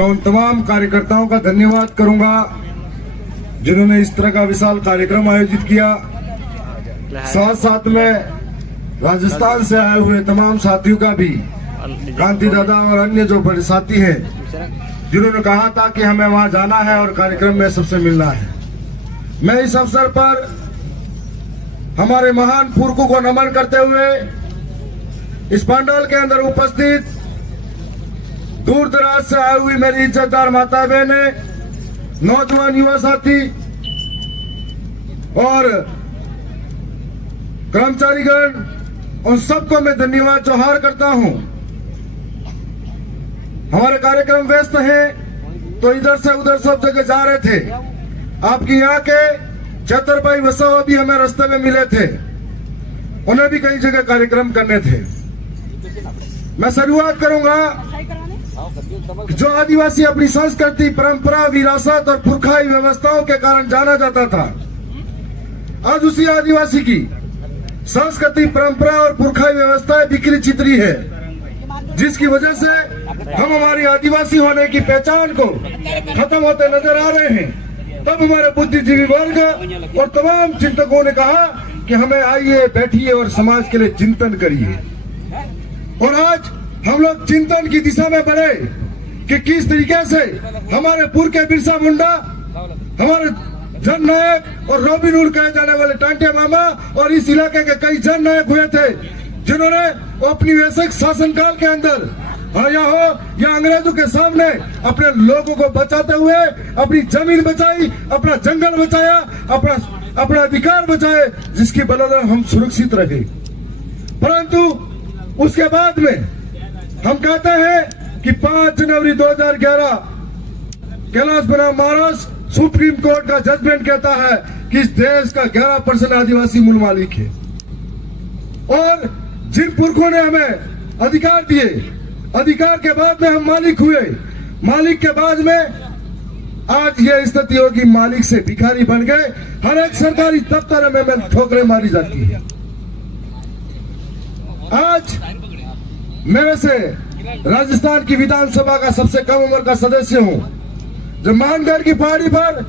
मैं उन तमाम कार्यकर्ताओं का धन्यवाद करूंगा जिन्होंने इस तरह का विशाल कार्यक्रम आयोजित किया। साथ साथ में राजस्थान से आए हुए तमाम साथियों का भी, कांति दादा और अन्य जो बड़े साथी हैं जिन्होंने कहा था कि हमें वहां जाना है और कार्यक्रम में सबसे मिलना है। मैं इस अवसर पर हमारे महान पुरखों को नमन करते हुए इस पंडाल के अंदर उपस्थित दूर दराज से आई हुई मेरी इज्जतदार माता बहनें, नौजवान युवा साथी और कर्मचारीगण, उन सबको मैं धन्यवाद जोहार करता हूं। हमारे कार्यक्रम व्यस्त हैं तो इधर से उधर सब जगह जा रहे थे। आपकी यहाँ के चतुरभाई वसावा भी हमें रास्ते में मिले थे, उन्हें भी कई जगह कार्यक्रम करने थे। मैं शुरुआत करूंगा जो आदिवासी अपनी संस्कृति, परंपरा, विरासत और पुरखाई व्यवस्थाओं के कारण जाना जाता था, आज उसी आदिवासी की संस्कृति, परंपरा और पुरखाई व्यवस्थाएं बिखरी चितरी है, जिसकी वजह से हम हमारी आदिवासी होने की पहचान को खत्म होते नजर आ रहे हैं। तब हमारे बुद्धिजीवी वर्ग और तमाम चिंतकों ने कहा कि हमें आइए, बैठिए और समाज के लिए चिंतन करिए। और आज हम लोग चिंतन की दिशा में बढ़े कि किस तरीके से हमारे पूर्व के बिरसा मुंडा, हमारे जननायक और रॉबिन हुड कहे जाने वाले टांटिया मामा और इस इलाके के कई जननायक हुए थे जिन्होंने अपनी वैश्विक शासनकाल के अंदर या अंग्रेजों के सामने अपने लोगों को बचाते हुए अपनी जमीन बचाई, अपना जंगल बचाया, अपना अधिकार बचाए, जिसकी बदौलत हम सुरक्षित रहे। परंतु उसके बाद में हम कहते हैं कि 5 जनवरी 2011 कैलाश बनाम महाराष्ट्र सुप्रीम कोर्ट का जजमेंट कहता है कि इस देश का 11% आदिवासी मूल मालिक है। और जिन पुरखों ने हमें अधिकार दिए, अधिकार के बाद में हम मालिक हुए, मालिक के बाद में आज ये स्थिति होगी मालिक से भिखारी बन गए। हर एक सरकारी दफ्तर में ठोकरें मारी जाती है। आज मेरे से राजस्थान की विधानसभा का सबसे कम उम्र का सदस्य हूं। जब मानगढ़ की पहाड़ी पर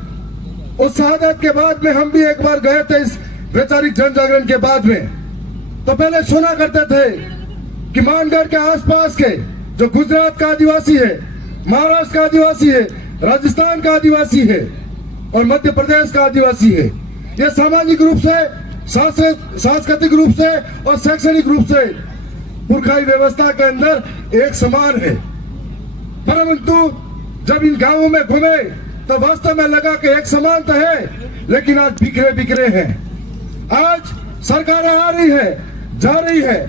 उस शहादत के बाद में हम भी एक बार गए थे, इस वैचारिक जन जागरण के बाद में, तो पहले सुना करते थे कि मानगढ़ के आसपास के जो गुजरात का आदिवासी है, महाराष्ट्र का आदिवासी है, राजस्थान का आदिवासी है और मध्य प्रदेश का आदिवासी है, ये सामाजिक रूप से, सांस्कृतिक रूप से और शैक्षणिक रूप से पुरखाई व्यवस्था के अंदर एक समान है। परंतु जब इन गांवों में घूमे तो वास्तव में लगा कि एक समान तो है, लेकिन आज बिखरे बिखरे हैं। आज सरकारें आ रही है, जा रही है।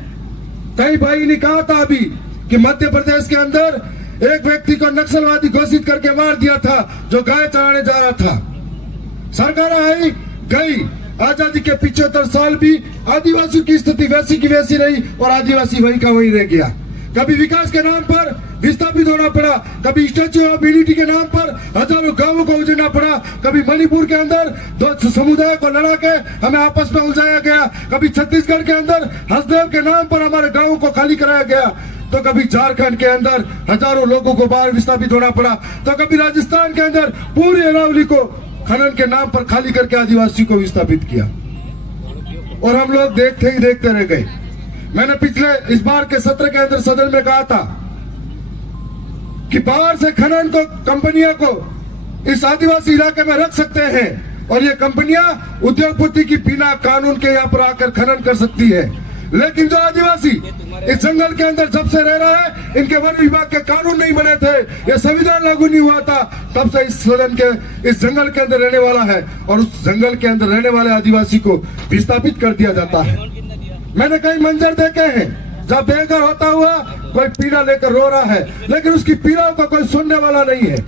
कई भाई ने कहा था अभी कि मध्य प्रदेश के अंदर एक व्यक्ति को नक्सलवादी घोषित करके मार दिया था जो गाय चराने जा रहा था। सरकार आई गई, आजादी के 75 साल भी आदिवासियों की स्थिति वैसी की वैसी रही और आदिवासी वही का वही रह गया। कभी विकास के नाम पर विस्थापित होना पड़ा, कभी स्टैच्यू ऑफ यूनिटी के नाम पर हजारों गांवों को उजड़ना पड़ा, कभी मणिपुर के अंदर 2 समुदाय को लड़ा के हमें आपस में उलझाया गया, कभी छत्तीसगढ़ के अंदर हसदेव के नाम पर हमारे गांवों को खाली कराया गया, तो कभी झारखंड के अंदर हजारों लोगों को बाहर विस्थापित होना पड़ा, तो कभी राजस्थान के अंदर पूरी अरावली को खनन के नाम पर खाली करके आदिवासी को विस्थापित किया। और हम लोग देखते ही देखते रह गए। मैंने पिछले इस बार के सत्र के अंदर सदन में कहा था कि बाहर से खनन को कंपनियों को इस आदिवासी इलाके में रख सकते हैं और ये कंपनियां उद्योगपति की बिना कानून के यहाँ पर आकर खनन कर सकती है, लेकिन जो आदिवासी इस जंगल के अंदर जब से रह रहा है, इनके वन विभाग के कानून नहीं बने थे, ये संविधान लागू नहीं हुआ था, तब से इस सदन के इस जंगल के अंदर रहने वाला है और उस जंगल के अंदर रहने वाले आदिवासी को विस्थापित कर दिया जाता है। मैंने कई मंजर देखे हैं जब बेघर होता हुआ कोई पीड़ा लेकर रो रहा है, लेकिन उसकी पीड़ाओं को कोई सुनने वाला नहीं है।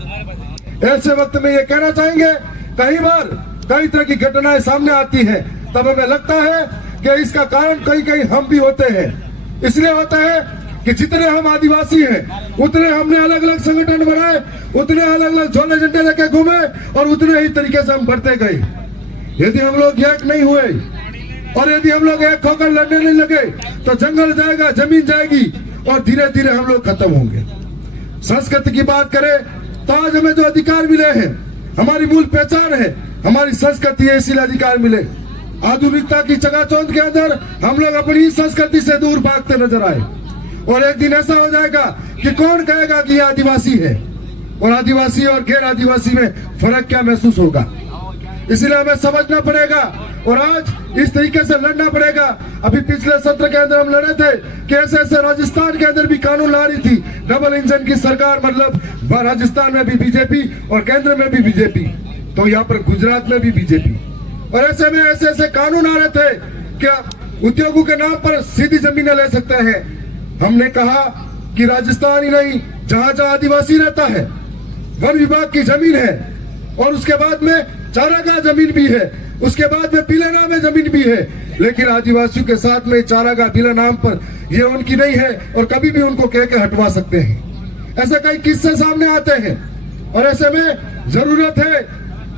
ऐसे वक्त में ये कहना चाहेंगे, कई बार कई तरह की घटनाएं सामने आती है, तब हमें लगता है कि इसका कारण कहीं कहीं हम भी होते हैं। इसलिए होता है कि जितने हम आदिवासी हैं उतने हमने अलग अलग संगठन बनाए, उतने अलग अलग झोले झंडे लेके घूमे और उतने ही तरीके से हम बढ़ते गए। यदि हम लोग एक नहीं हुए और यदि हम लोग एक होकर लड़ने नहीं लगे तो जंगल जाएगा, जमीन जाएगी और धीरे धीरे हम लोग खत्म होंगे। संस्कृति की बात करें तो आज हमें जो अधिकार मिले हैं, हमारी मूल पहचान है, हमारी संस्कृति है, इसीलिए अधिकार मिले। आधुनिकता की चकाचौंध के अंदर हम लोग अपनी संस्कृति से दूर भागते नजर आए, और एक दिन ऐसा हो जाएगा कि कौन कहेगा कि यह आदिवासी है, और आदिवासी और गैर आदिवासी में फर्क क्या महसूस होगा। इसलिए हमें समझना पड़ेगा और आज इस तरीके से लड़ना पड़ेगा। अभी पिछले सत्र के अंदर हम लड़े थे कि ऐसे ऐसे राजस्थान के अंदर भी कानून ला रही थी डबल इंजन की सरकार, मतलब राजस्थान में भी बीजेपी और केंद्र में भी बीजेपी, तो यहाँ पर गुजरात में भी बीजेपी, और ऐसे में ऐसे ऐसे कानून आ रहे थे क्या उद्योगों के नाम पर सीधी जमीनें ले सकते हैं। हमने कहा कि राजस्थान ही नहीं, जहां जहां आदिवासी रहता है वन विभाग की जमीन है, और उसके बाद में चारागाह जमीन भी है, उसके बाद में बिला में जमीन भी है, लेकिन आदिवासियों के साथ में चारागाह बिला नाम पर ये उनकी नहीं है, और कभी भी उनको कह के हटवा सकते हैं। ऐसे कई किस्से सामने आते हैं, और ऐसे में जरूरत है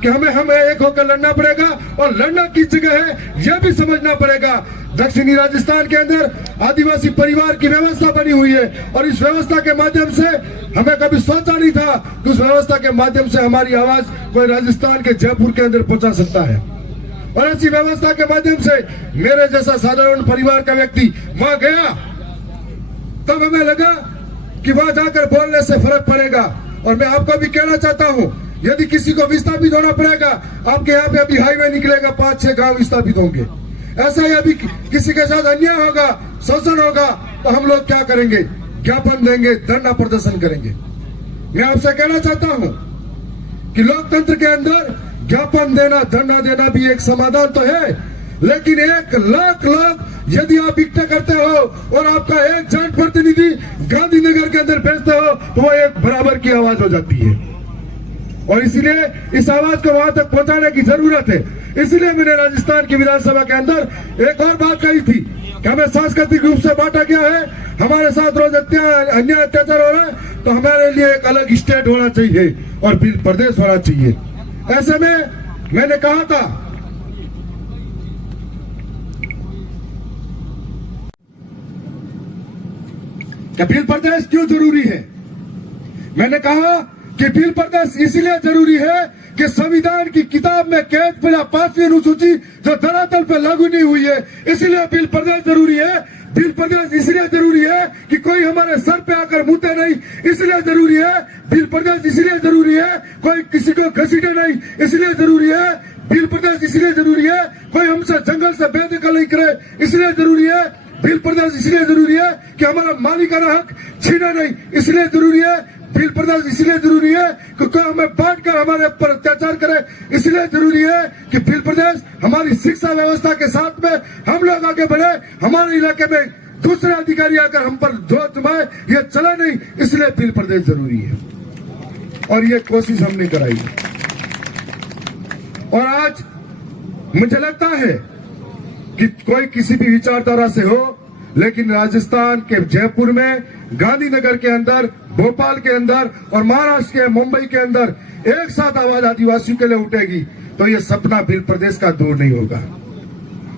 कि हमें एक होकर लड़ना पड़ेगा, और लड़ना किस जगह है यह भी समझना पड़ेगा। दक्षिणी राजस्थान के अंदर आदिवासी परिवार की व्यवस्था बनी हुई है, और इस व्यवस्था के माध्यम से हमें कभी सोचा नहीं था कि उस व्यवस्था के माध्यम से हमारी आवाज कोई राजस्थान के जयपुर के अंदर पहुंचा सकता है। और ऐसी व्यवस्था के माध्यम से मेरे जैसा साधारण परिवार का व्यक्ति वहां गया, तब हमें लगा कि वहां जाकर बोलने से फर्क पड़ेगा। और मैं आपको भी कहना चाहता हूं, यदि किसी को विस्थापित होना पड़ेगा, आपके यहाँ पे अभी हाईवे निकलेगा, 5-6 गांव विस्थापित होंगे। ऐसा ही अभी किसी के साथ अन्याय होगा, शोषण होगा, तो हम लोग क्या करेंगे? ज्ञापन देंगे, धरना प्रदर्शन करेंगे। मैं आपसे कहना चाहता हूं कि लोकतंत्र के अंदर ज्ञापन देना, धरना देना भी एक समाधान तो है, लेकिन 1 लाख लोग यदि आप इकट्ठा करते हो और आपका एक जनप्रतिनिधि गांधीनगर के अंदर भेजते हो, तो वो एक बराबर की आवाज हो जाती है। और इसीलिए इस आवाज को वहां तक पहुंचाने की जरूरत है। इसलिए मैंने राजस्थान की विधानसभा के अंदर एक और बात कही थी कि हमें सांस्कृतिक रूप से बांटा गया है, हमारे साथ रोज अन्याय अत्याचार हो रहा है, तो हमारे लिए एक अलग स्टेट होना चाहिए और बिल प्रदेश होना चाहिए। ऐसे में मैंने कहा था कि बिल प्रदेश क्यों जरूरी है। मैंने कहा कि बिल प्रदेश इसलिए जरूरी है कि संविधान की किताब में कैद पड़ा 5वीं अनुसूची जो धरातल पर लागू नहीं हुई है, इसलिए बिल प्रदेश जरूरी है। बिल प्रदेश इसलिए जरूरी है कि कोई हमारे सर पे आकर मुते नहीं, इसलिए जरूरी है। बिल प्रदेश इसलिए जरूरी है कोई किसी को घसीटे नहीं, इसलिए जरूरी है। बिल प्रदेश इसलिए जरूरी है कोई हमसे जंगल से बेदखल नहीं करे, इसलिए जरूरी है। बिल प्रदेश इसलिए जरूरी है कि हमारा मालिकाना हक छीना नहीं, इसलिए जरूरी है। बिल प्रदेश इसलिए जरूरी है कि कोई हमें बांट कर हमारे ऊपर अत्याचार करे, इसलिए जरूरी है कि बिल प्रदेश हमारी शिक्षा व्यवस्था के साथ में हम लोग आगे बढ़े, हमारे इलाके में दूसरे अधिकारी आकर हम पर जोर जमाए, ये चला नहीं, इसलिए बिल प्रदेश जरूरी है। और ये कोशिश हमने कराई। और आज मुझे लगता है कि कोई किसी भी विचारधारा से हो, लेकिन राजस्थान के जयपुर में, गांधीनगर के अंदर, भोपाल के अंदर और महाराष्ट्र के मुंबई के अंदर एक साथ आवाज आदिवासियों के लिए उठेगी, तो ये सपना बिल प्रदेश का दूर नहीं होगा।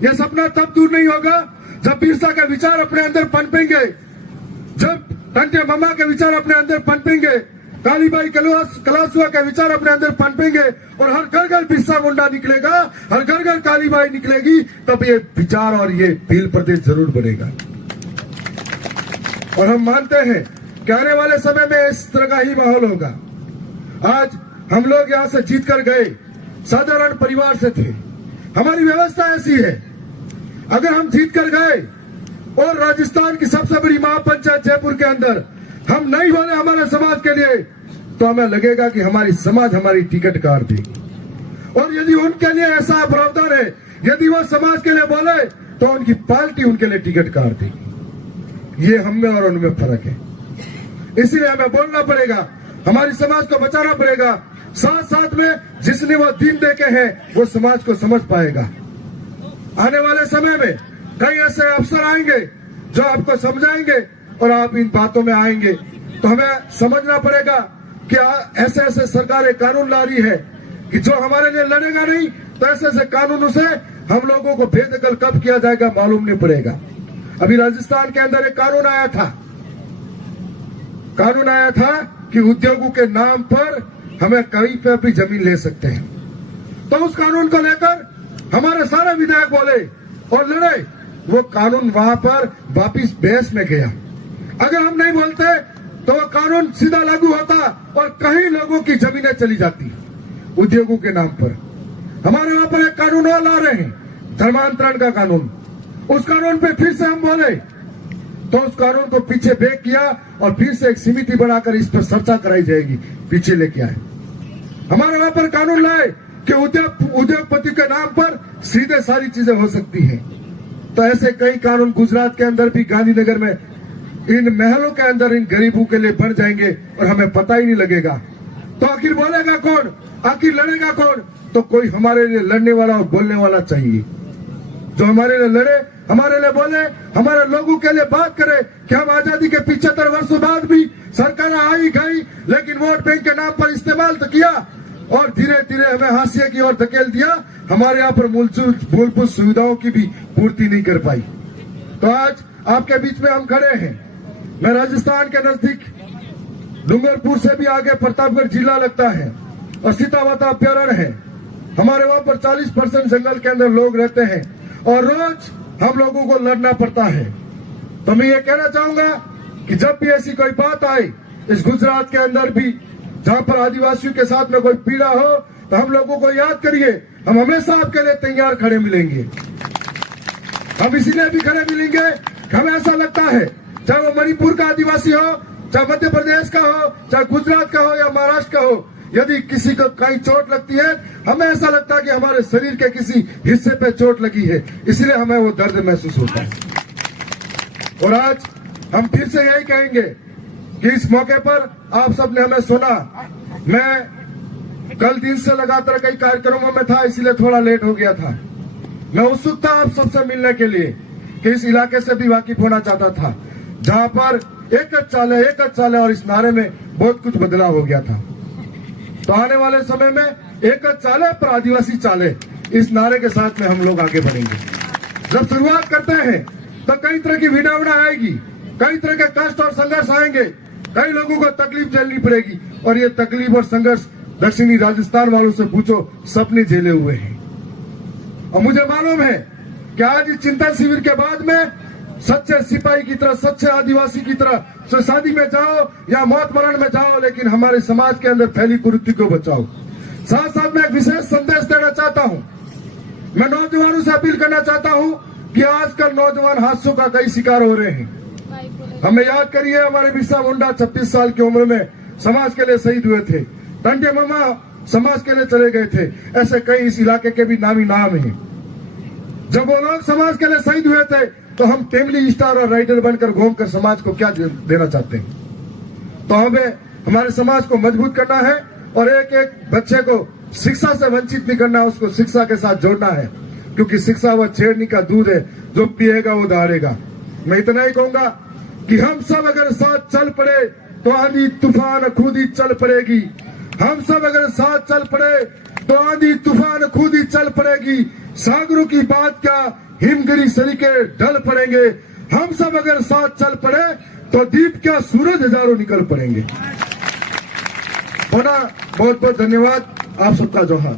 ये सपना तब दूर नहीं होगा जब बिरसा के विचार अपने अंदर पनपेंगे, जब टंटे मामा के विचार अपने अंदर पनपेंगे, कालीबाई कलासुआ के विचार अपने अंदर पनपेंगे, और हर घर घर बिरसा मुंडा निकलेगा, हर घर घर कालीबाई निकलेगी, तब ये विचार और ये बिल प्रदेश जरूर बनेगा। और हम मानते हैं कि आने वाले समय में इस तरह का ही माहौल होगा। आज हम लोग यहाँ से जीत कर गए, साधारण परिवार से थे, हमारी व्यवस्था ऐसी है, अगर हम जीत कर गए और राजस्थान की सबसे बड़ी महापंचायत जयपुर के अंदर हम नहीं बोले हमारे समाज के लिए, तो हमें लगेगा कि हमारी समाज हमारी टिकट काट देगी। और यदि उनके लिए ऐसा प्रावधान है, यदि वो समाज के लिए बोले, तो उनकी पार्टी उनके लिए टिकट काट देगी। ये हम में और उनमें फर्क है। इसलिए हमें बोलना पड़ेगा, हमारी समाज को बचाना पड़ेगा। साथ साथ में जिसने वो दिन देखे हैं, वो समाज को समझ पाएगा। आने वाले समय में कई ऐसे अफसर आएंगे जो आपको समझाएंगे और आप इन बातों में आएंगे, तो हमें समझना पड़ेगा कि ऐसे ऐसे सरकारें कानून ला रही है कि जो हमारे लिए लड़ेगा नहीं, तो ऐसे ऐसे कानूनों से हम लोगों को बेदखल कब किया जाएगा मालूम नहीं पड़ेगा। अभी राजस्थान के अंदर एक कानून आया था कि उद्योगों के नाम पर हमें कहीं पे भी जमीन ले सकते हैं। तो उस कानून को लेकर हमारे सारे विधायक बोले और लड़े, वो कानून वहां पर वापिस बहस में गया। अगर हम नहीं बोलते तो वो कानून सीधा लागू होता और कई लोगों की जमीनें चली जाती उद्योगों के नाम पर। हमारे वहां पर एक कानून और ला रहे हैं, धर्मांतरण का कानून। उस कानून पे फिर से हम बोले तो उस कानून को पीछे बैक किया और फिर से एक समिति बनाकर इस पर चर्चा कराई जाएगी, पीछे लेके आए। हमारे वहां पर कानून लाए कि उद्योगपति के नाम पर सीधे सारी चीजें हो सकती हैं। तो ऐसे कई कानून गुजरात के अंदर भी, गांधीनगर में, इन महलों के अंदर इन गरीबों के लिए बन जाएंगे और हमें पता ही नहीं लगेगा। तो आखिर बोलेगा कौन, आखिर लड़ेगा कौन? तो कोई हमारे लिए लड़ने वाला और बोलने वाला चाहिए, जो हमारे लिए लड़े, हमारे लिए बोले, हमारे लोगों के लिए बात करे कि हम आजादी के 75 वर्षों बाद भी सरकार आई गई, लेकिन वोट बैंक के नाम पर इस्तेमाल तो किया और धीरे धीरे हमें हाशिए की ओर धकेल दिया। हमारे यहाँ पर मूलभूत सुविधाओं की भी पूर्ति नहीं कर पाई। तो आज आपके बीच में हम खड़े हैं। मैं राजस्थान के नजदीक डूंगरपुर से भी आगे प्रतापगढ़ जिला लगता है और सीतावता अभ्यारण्य है। हमारे वहां पर 40% जंगल के अंदर लोग रहते हैं और रोज हम लोगों को लड़ना पड़ता है। तो मैं ये कहना चाहूंगा कि जब भी ऐसी कोई बात आए इस गुजरात के अंदर भी, जहां पर आदिवासियों के साथ में कोई पीड़ा हो, तो हम लोगों को याद करिए, हम हमेशा आपके लिए तैयार खड़े मिलेंगे। हम इसीलिए भी खड़े मिलेंगे, हमें ऐसा लगता है, चाहे वो मणिपुर का आदिवासी हो, चाहे मध्य प्रदेश का हो, चाहे गुजरात का हो या महाराष्ट्र का हो, यदि किसी को कहीं चोट लगती है, हमें ऐसा लगता है कि हमारे शरीर के किसी हिस्से पे चोट लगी है, इसलिए हमें वो दर्द महसूस होता है। और आज हम फिर से यही कहेंगे कि इस मौके पर आप सबने हमें सुना। मैं कल दिन से लगातार कई कार्यक्रमों में था, इसलिए थोड़ा लेट हो गया था। मैं उत्सुक था आप सबसे मिलने के लिए, कि इस इलाके से भी वाकिफ होना चाहता था, जहां पर एक चाले और इस नारे में बहुत कुछ बदलाव हो गया था। तो आने वाले समय में एक चाले पर आदिवासी चाले, इस नारे के साथ में हम लोग आगे बढ़ेंगे। जब शुरुआत करते हैं तो कई तरह की विडंबना आएगी, कई तरह के कष्ट और संघर्ष आएंगे, कई लोगों को तकलीफ झेलनी पड़ेगी, और ये तकलीफ और संघर्ष दक्षिणी राजस्थान वालों से पूछो, सबने झेले हुए हैं। और मुझे मालूम है कि आज इस चिंतन शिविर के बाद में सच्चे सिपाही की तरह, सच्चे आदिवासी की तरह शादी में जाओ या मौत मरण में जाओ, लेकिन हमारे समाज के अंदर फैली कुरीति को बचाओ। साथ साथ मैं एक विशेष संदेश देना चाहता हूं। मैं नौजवानों से अपील करना चाहता हूं कि आजकल नौजवान हादसों का कई शिकार हो रहे हैं। हमें याद करिए, हमारे बिरसा मुंडा 36 साल की उम्र में समाज के लिए शहीद हुए थे। टंटे मामा समाज के लिए चले गए थे। ऐसे कई इस इलाके के भी नामी नाम हैं। जब वो लोग समाज के लिए शहीद हुए थे, तो हम टेमली स्टार और राइटर बनकर घूमकर समाज को क्या देना चाहते हैं? तो हमें हमारे समाज को मजबूत करना है और एक एक बच्चे को शिक्षा से वंचित नहीं करना, उसको शिक्षा के साथ जोड़ना है, क्योंकि शिक्षा वह छेड़नी का दूध है, जो पिएगा वो दहाड़ेगा। मैं इतना ही कहूंगा कि हम सब अगर साथ चल पड़े तो आंधी तूफान खुद ही चल पड़ेगी। हम सब अगर साथ चल पड़े तो आंधी तूफान खुद ही चल पड़ेगी। सागरों की बात क्या, हिमगिरी सरीके ढल पड़ेंगे। हम सब अगर साथ चल पड़े तो दीप क्या, सूरज हजारों निकल पड़ेंगे। बहुत बहुत धन्यवाद, आप सबका जोहार।